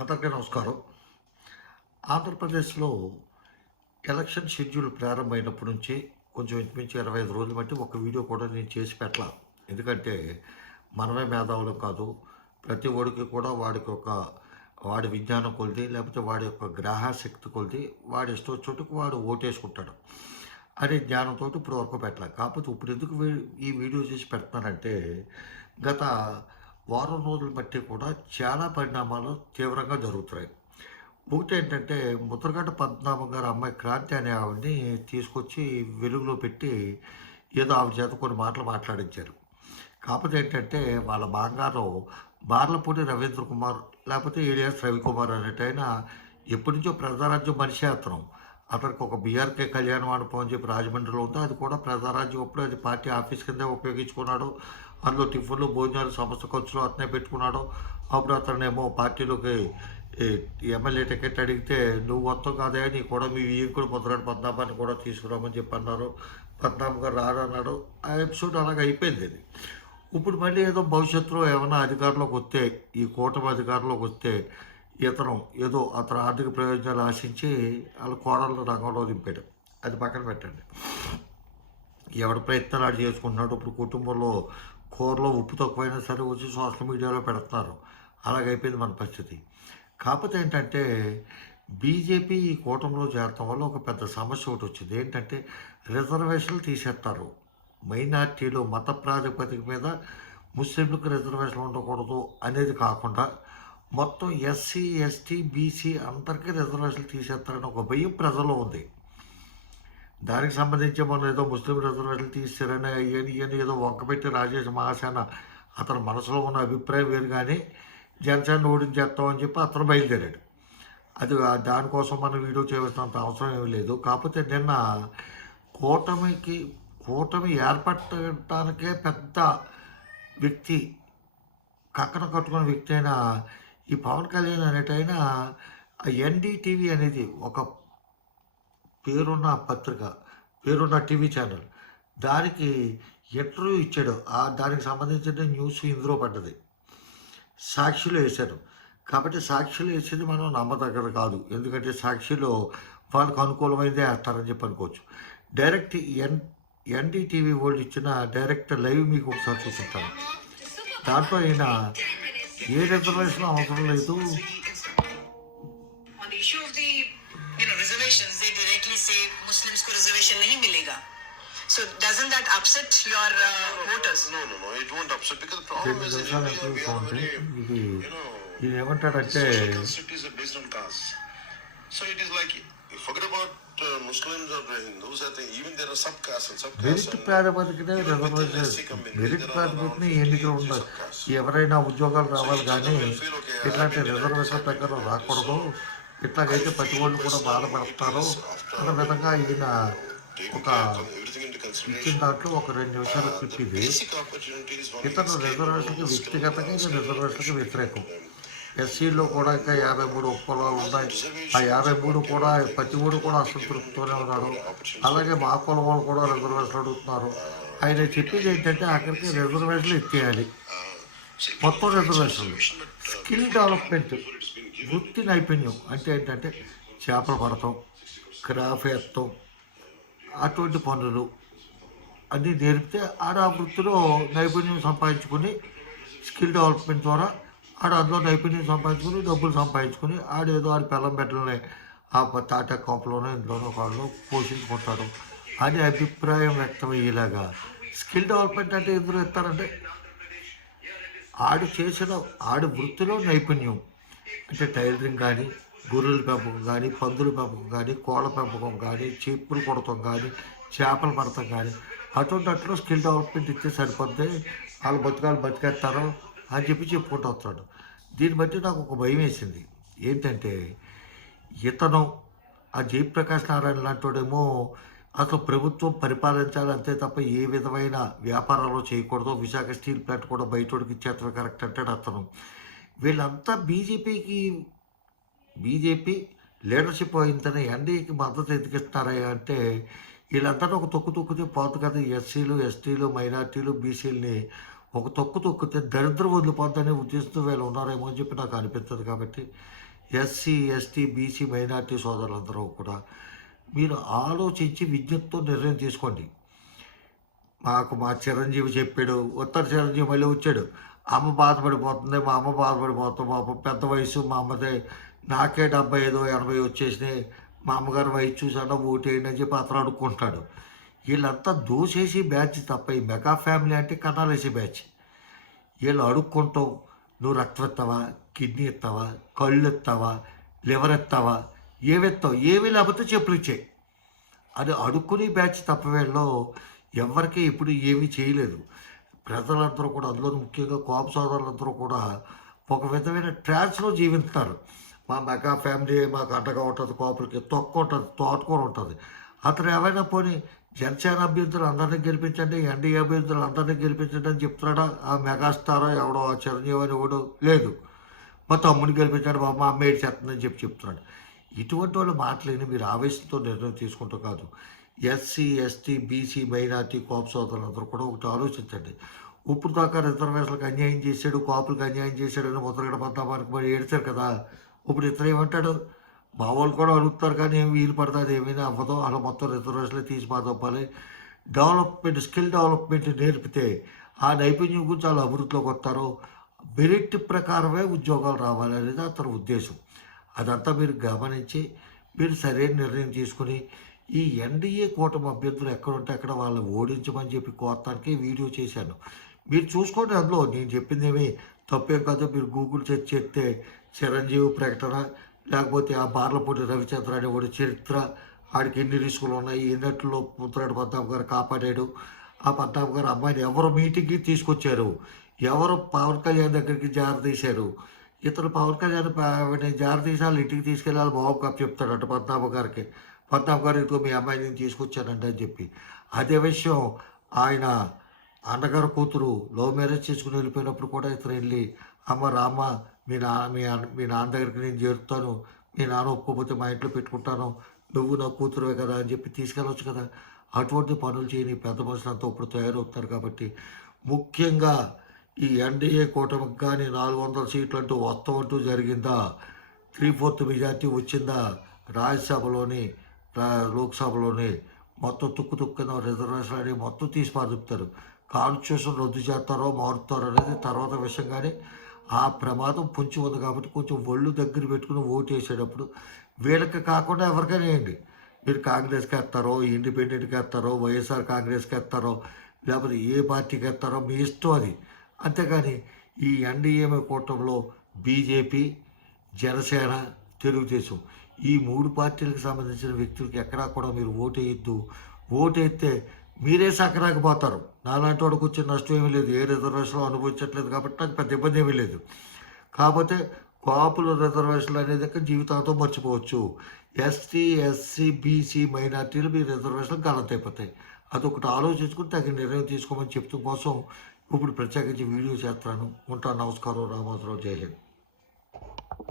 అందరికీ నమస్కారం. ఆంధ్రప్రదేశ్‌లో ఎలక్షన్ షెడ్యూల్ ప్రారంభమైనప్పటి నుంచి కొంచెం ఇంచుమించు 25 రోజులు బట్టి ఒక వీడియో కూడా నేను చేసి పెట్టలా. ఎందుకంటే మనమే మేధావులం కాదు. ప్రతి ఒడికి కూడా వాడి విజ్ఞానం కొలిది, లేకపోతే వాడి యొక్క గ్రహశక్తి కొలిది, వాడి ఇష్టం వచ్చినట్టుకు వాడు ఓటేసుకుంటాడు అనే జ్ఞానంతోటి ఇప్పటి వరకు పెట్టలా. కాకపోతే ఇప్పుడు ఎందుకు ఈ వీడియో చేసి పెడుతున్నానంటే, గత వారం రోజులు బట్టి కూడా చాలా పరిణామాలు తీవ్రంగా జరుగుతున్నాయి. ఒకటేంటంటే, ముద్రగడ పద్మనాభం గారి అమ్మాయి క్రాంతి అనే ఆవిడని తీసుకొచ్చి వెలుగులో పెట్టి ఏదో ఆవిడ చేత కొన్ని మాటలు మాట్లాడించారు. కాకపోతే ఏంటంటే, వాళ్ళ బాంగారు బార్లపూడి రవీంద్ర కుమార్ లేకపోతే ఏడిఎస్ రవికుమార్ అనేటైనా ఎప్పటి నుంచో ప్రజారాజ్యం మనిషి అతను. అతనికి ఒక బీఆర్కే కళ్యాణ మండపం అని చెప్పి రాజమండ్రిలో ఉంది. అది కూడా ప్రజారాజ్యం అప్పుడు అది పార్టీ ఆఫీస్ కిందే ఉపయోగించుకున్నాడు. అందులో టిఫిన్లు భోజనాలు సంస్థ ఖర్చులు అతనే పెట్టుకున్నాడు. అప్పుడు అతనేమో పార్టీలోకి ఎమ్మెల్యే టికెట్ అడిగితే, నువ్వు మొత్తం కాదే, నీ కూడా మీ ఈయనకుడు ముద్రగడ పద్మనాభాన్ని కూడా తీసుకురామని చెప్పి అన్నారు. పద్మనాభం గారు రారన్నాడు. ఆ ఎపిసోడ్ అలాగ అయిపోయింది అది. ఇప్పుడు మళ్ళీ ఏదో భవిష్యత్తులో ఏమైనా అధికారంలోకి వస్తే, ఈ కూటమి అధికారంలోకి వస్తే ఏదో అతను ఆర్థిక ప్రయోజనాలు ఆశించి వాళ్ళ కోడలను రంగంలో దింపాడు. అది పక్కన పెట్టండి. ఎవడి ప్రయత్నాలు ఆడు చేసుకుంటున్నాడు. ఇప్పుడు కుటుంబంలో కూరలో ఉప్పు తక్కువైనా సరే వచ్చి సోషల్ మీడియాలో పెడుతున్నారు. అలాగైపోయింది మన పరిస్థితి. కాకపోతే ఏంటంటే, బీజేపీ ఈ కూటమిలో చేరటం వల్ల ఒక పెద్ద సమస్య ఒకటి వచ్చింది. ఏంటంటే, రిజర్వేషన్లు తీసేస్తారు. మైనార్టీలు మత ప్రాతిపదిక మీద ముస్లింలకు రిజర్వేషన్లు ఉండకూడదు అనేది కాకుండా, మొత్తం ఎస్సీ, ఎస్టీ, బీసీ అందరికీ రిజర్వేషన్లు తీసేస్తారని ఒక భయం ప్రజల్లో ఉంది. దానికి సంబంధించి మనం ఏదో ముస్లిం రిజర్వేషన్లు తీసారని ఇవన్నీ ఏదో వంకపెట్టి రాజేష్ మహాసేన అతని మనసులో ఉన్న అభిప్రాయం వేరు. కానీ జనసేన ఓడించేస్తామని చెప్పి అతను బయలుదేరాడు. అది దానికోసం మనం వీడియో చేయవలసినంత అవసరం ఏమీ లేదు. కాకపోతే నిన్న కూటమి ఏర్పడటానికే పెద్ద వ్యక్తి, కక్కన కట్టుకున్న వ్యక్తి అయిన ఈ పవన్ కళ్యాణ్ అనేటైనా ఎన్డీటీవీ అనేది ఒక పేరున్న పత్రిక, పేరున్న టీవీ ఛానల్, దానికి ఇంటర్వ్యూ ఇచ్చాడు. దానికి సంబంధించిన న్యూస్ ఇందులో పడ్డది. సాక్షిలో వేశారు. కాబట్టి సాక్షిలో వేసేది మనం నమ్మదగ్గర కాదు. ఎందుకంటే సాక్షిలో వాళ్ళకు అనుకూలమైందే వేస్తారని చెప్పి అనుకోవచ్చు. డైరెక్ట్ ఎన్డీటీవీ వాళ్ళు ఇచ్చిన డైరెక్ట్ లైవ్ మీకు ఒకసారి చూపిస్తాను. దాంట్లో అయినా ఏ రిజర్వేషన్ అవసరం లేదు. So doesn't that upset your voters? No, it won't upset, because the problem is in India we have a very, ఇది ఏమంటాడంటే, cities are based on caste. So it is like, forget about Muslims or Hindus, I think even there are subcastes and subcastes. Merit ప్రాతిపదికనే reservation, merit ప్రాతిపదికనే ఎన్నికలు ఉండాలి. ఎవరైనా ఉద్యోగాలు రావాలి, కానీ ఇట్లాంటి రిజర్వేషన్ ప్రకారం రాకూడదు. ఇట్లాగైతే ప్రతి వాళ్ళు కూడా బాధపడతారు అన్న విధంగా ఈయన ఒక ఇచ్చిన దాంట్లో ఒక 2 నిమిషాల క్లిప్ ఇది. ఇతను రిజర్వేషన్కి వ్యక్తిగతంగా రిజర్వేషన్కి వ్యతిరేకం. ఎస్సీలో కూడా ఇంకా 53 కులాలు ఉన్నాయి. ఆ 53 కూడా ప్రతి ఒడు కూడా అసంతృప్తితోనే ఉన్నాడు. అలాగే మా కులం వాళ్ళు కూడా రిజర్వేషన్ అడుగుతున్నారు. ఆయన చెప్పింది ఏంటంటే, ఆఖరికి రిజర్వేషన్లు ఎత్తేయాలి, మొత్తం రిజర్వేషన్లు. స్కిల్ డెవలప్మెంట్, వృత్తి నైపుణ్యం అంటే ఏంటంటే చేపలు పడతాం, క్రాఫ్ వేస్తాం, అటువంటి పనులు అన్నీ నేర్పితే ఆడ ఆ వృత్తిలో నైపుణ్యం సంపాదించుకుని, స్కిల్ డెవలప్మెంట్ ద్వారా అందులో నైపుణ్యం సంపాదించుకుని డబ్బులు సంపాదించుకుని ఆడేదో ఆడి పిల్లం బిడ్డలని ఆ తాటా కాపులోనో ఇంట్లోనో వాళ్ళు పోషించుకుంటాడు అని అభిప్రాయం వ్యక్తమయ్యేలాగా. స్కిల్ డెవలప్మెంట్ అంటే ఎందుకు ఇస్తారంటే, ఆడి వృత్తిలో నైపుణ్యం అంటే టైలరింగ్ కానీ, గొర్రెల పెంపకం కానీ, పందుల పెంపకం కానీ, కోళ్ళ పెంపకం కానీ, చీపులు కొడతాం కానీ, చేపలు పడతాం కానీ, అటువంటి స్కిల్ డెవలప్మెంట్ ఇస్తే సరిపోద్ది, వాళ్ళు బతికేస్తారు అని చెప్పి చెప్పుకుంటూ వస్తాడు. దీన్ని బట్టి నాకు ఒక భయం వేసింది. ఏంటంటే, ఇతను ఆ జయప్రకాష్ నారాయణ లాంటివాడేమో అసలు ప్రభుత్వం పరిపాలించాలి అంతే తప్ప ఏ విధమైన వ్యాపారాలు చేయకూడదు, విశాఖ స్టీల్ ప్లాంట్ కూడా బయటోడికి ఇచ్చేతమే కరెక్ట్ అంటాడు అతను. వీళ్ళంతా బీజేపీ లీడర్షిప్ అయిందని ఎన్డీఏకి మద్దతు ఎందుకిస్తున్నారా అంటే, వీళ్ళంతా ఒక తొక్కుతే పోతు కదా. ఎస్సీలు, ఎస్టీలు, మైనార్టీలు, బీసీలని ఒక తొక్కితే దరిద్రం వదిలిపోద్దనే ఉద్దేశంతో వీళ్ళు ఉన్నారేమో అని చెప్పి నాకు అనిపిస్తుంది. కాబట్టి ఎస్సీ ఎస్టీ బీసీ మైనార్టీ సోదరులందరూ కూడా మీరు ఆలోచించి విజ్ఞతతో నిర్ణయం తీసుకోండి. మాకు మా చిరంజీవి చెప్పాడు, ఉత్తర చిరంజీవి మళ్ళీ వచ్చాడు, అమ్మ బాధపడిపోతుంది, మా అమ్మ బాధపడిపోతుంది, మా అమ్మ పెద్ద వయసు, మా అమ్మదే నాకే 75 80 వచ్చేసినాయి, మా అమ్మగారు వయసు చూసాడో ఓటేయండి అని చెప్పి అతను అడుక్కుంటాడు. వీళ్ళంతా దోసేసి బ్యాచ్ తప్ప ఈ మెగా ఫ్యామిలీ అంటే కన్నాలేసే బ్యాచ్. వీళ్ళు అడుక్కుంటాం, నువ్వు రక్తం ఎత్తావా, కిడ్నీ ఎత్తావా, కళ్ళు ఎత్తావా, లివర్ ఎత్తావా, ఏవెత్తావు, ఏమీ లేకపోతే చెప్పులు ఇచ్చాయి అది అడుక్కుని బ్యాచ్ తప్ప వీళ్ళు ఎవరికి ఇప్పుడు ఏమీ చేయలేదు. ప్రజలందరూ కూడా, అందులో ముఖ్యంగా కాపు సోదరులందరూ కూడా ఒక విధమైన ట్రాన్స్లో జీవిస్తున్నారు. మా మెగా ఫ్యామిలీ మాకు అండగా ఉంటుంది, కాపులకి తొక్క ఉంటుంది, తోటకూర ఉంటుంది. అతను ఏమైనా పోనీ జనసేన అభ్యర్థులు అందరినీ గెలిపించండి, ఎన్డీఏ అభ్యర్థులు అందరినీ గెలిపించండి అని చెప్తున్నాడా? ఆ మెగాస్టారో ఎవడో ఆ చిరంజీవి అని ఎవడో లేదు, మా తమ్ముడిని గెలిపించాడు, మా అమ్మ ఏడు చేస్తుందని చెప్తున్నాడు. ఇటువంటి వాళ్ళు మాటలేని మీరు ఆవేశంతో నిర్ణయం తీసుకుంటూ కాదు. ఎస్సీ ఎస్టీ బీసీ మైనార్టీ కాపు సోదరులందరూ కూడా ఒకటి ఆలోచించండి. ఇప్పుడు దాకా రిజర్వేషన్లకు అన్యాయం చేశాడు, కాపులకు అన్యాయం చేశాడని ముద్రగడ పద్దామానికి మరి ఏడ్చారు కదా. ఇప్పుడు ఇతను ఏమంటాడు? మా వాళ్ళు కూడా అడుగుతారు కానీ ఏమి వీలు పడుతుంది, ఏమైనా అవ్వదు, అలా మొత్తం రిజర్వేషన్లు తీసి బాధపడాలి. డెవలప్మెంట్, స్కిల్ డెవలప్మెంట్ నేర్పితే ఆ నైపుణ్యం గురించి వాళ్ళు అభివృద్ధిలోకి వస్తారు, మెరిట్ ప్రకారమే ఉద్యోగాలు రావాలనేది అతని ఉద్దేశం. అదంతా మీరు గమనించి మీరు సరైన నిర్ణయం తీసుకుని ఈ ఎన్డీఏ కూటమి అభ్యర్థులు ఎక్కడుంటే అక్కడ వాళ్ళని ఓడించమని చెప్పి కోరటానికి వీడియో చేశాను. మీరు చూసుకోండి, అందులో నేను చెప్పింది ఏమి తప్పేం కాదు. మీరు గూగుల్ సెర్చ్ చేస్తే చిరంజీవి ప్రకటన, లేకపోతే ఆ బార్లపూడి రవిచంద్ర అనేవాడు చరిత్ర, ఆడికి ఎన్ని రిస్కులు ఉన్నాయి, ఎన్నట్లో ముద్రాడు పద్మనాభ గారు కాపాడాడు, ఆ పద్మనాభ గారు అమ్మాయిని ఎవరు మీటింగ్కి తీసుకొచ్చారు, ఎవరు పవన్ కళ్యాణ్ దగ్గరికి జారదీశారు, ఇతను పవన్ కళ్యాణ్ జారదీసి వాళ్ళు ఇంటికి తీసుకెళ్ళాలి బాబు కప్ చెప్తాడట పద్మనాభ గారికి. పద్మనాభ గారు ఇదిగో మీ అమ్మాయిని నేను తీసుకొచ్చానండి అని చెప్పి. అదే విషయం ఆయన అన్నగారు కూతురు లవ్ మ్యారేజ్ చేసుకుని వెళ్ళిపోయినప్పుడు కూడా ఇతను వెళ్ళి, అమ్మ రామ్మ, మీ నాన్న దగ్గరికి నేను చేరుతాను, మీ నాన్న ఒప్పుకోకపోతే మా ఇంట్లో పెట్టుకుంటాను, నువ్వు నా కూతురువే కదా అని చెప్పి తీసుకెళ్ళవచ్చు కదా. అటువంటి పనులు చేయని పెద్ద మనుషులంతా ఇప్పుడు తయారవుతున్నారు. కాబట్టి ముఖ్యంగా ఈ ఎన్డీఏ కూటమికి కానీ 400 సీట్లు అంటూ వస్తామంటూ జరిగిందా, 3/4 మెజార్టీ వచ్చిందా, రాజ్యసభలోని లోక్సభలోని మొత్తం తుక్కున రిజర్వేషన్ అని మొత్తం తీసి పారుతారు. కాన్స్టిట్యూషన్ రద్దు చేస్తారో మారుతారో అనేది తర్వాత విషయం. కానీ ఆ ప్రమాదం పొంచి ఉంది కాబట్టి కొంచెం ఒళ్ళు దగ్గర పెట్టుకుని ఓటు వేసేటప్పుడు వీళ్ళకి కాకుండా ఎవరికైనా వేయండి. మీరు కాంగ్రెస్కి వేస్తారో, ఇండిపెండెంట్కి వేస్తారో, వైఎస్ఆర్ కాంగ్రెస్కి వేస్తారో, లేకపోతే ఏ పార్టీకి వేస్తారో మీ ఇష్టం అది. అంతేగాని ఈ ఎన్డీఏ కూటమిలో బీజేపీ, జనసేన, తెలుగుదేశం ఈ 3 పార్టీలకు సంబంధించిన వ్యక్తులకి ఎక్కడా కూడా మీరు ఓటు వేయద్దు. ఓటు వేస్తే మీరే సక్కరాకి పోతారు. నాలాంటి వాడికి వచ్చే నష్టం ఏమీ లేదు, ఏ రిజర్వేషన్ అనుభవించట్లేదు కాబట్టి నాకు పెద్ద ఇబ్బంది ఏమీ లేదు. కాకపోతే కాపుల రిజర్వేషన్లు అనేది జీవితాంతం మర్చిపోవచ్చు. ఎస్టీ ఎస్సీ బీసీ మైనార్టీలు మీ రిజర్వేషన్లు గలంత అయిపోతాయి. అదొకటి ఆలోచించుకుని తగిన నిర్ణయం తీసుకోమని చెప్తూ కోసం ఇప్పుడు ప్రత్యేకించి వీడియో చేస్తాను. ఉంటాను. నమస్కారం. రామోజీరావు. జై హింద్.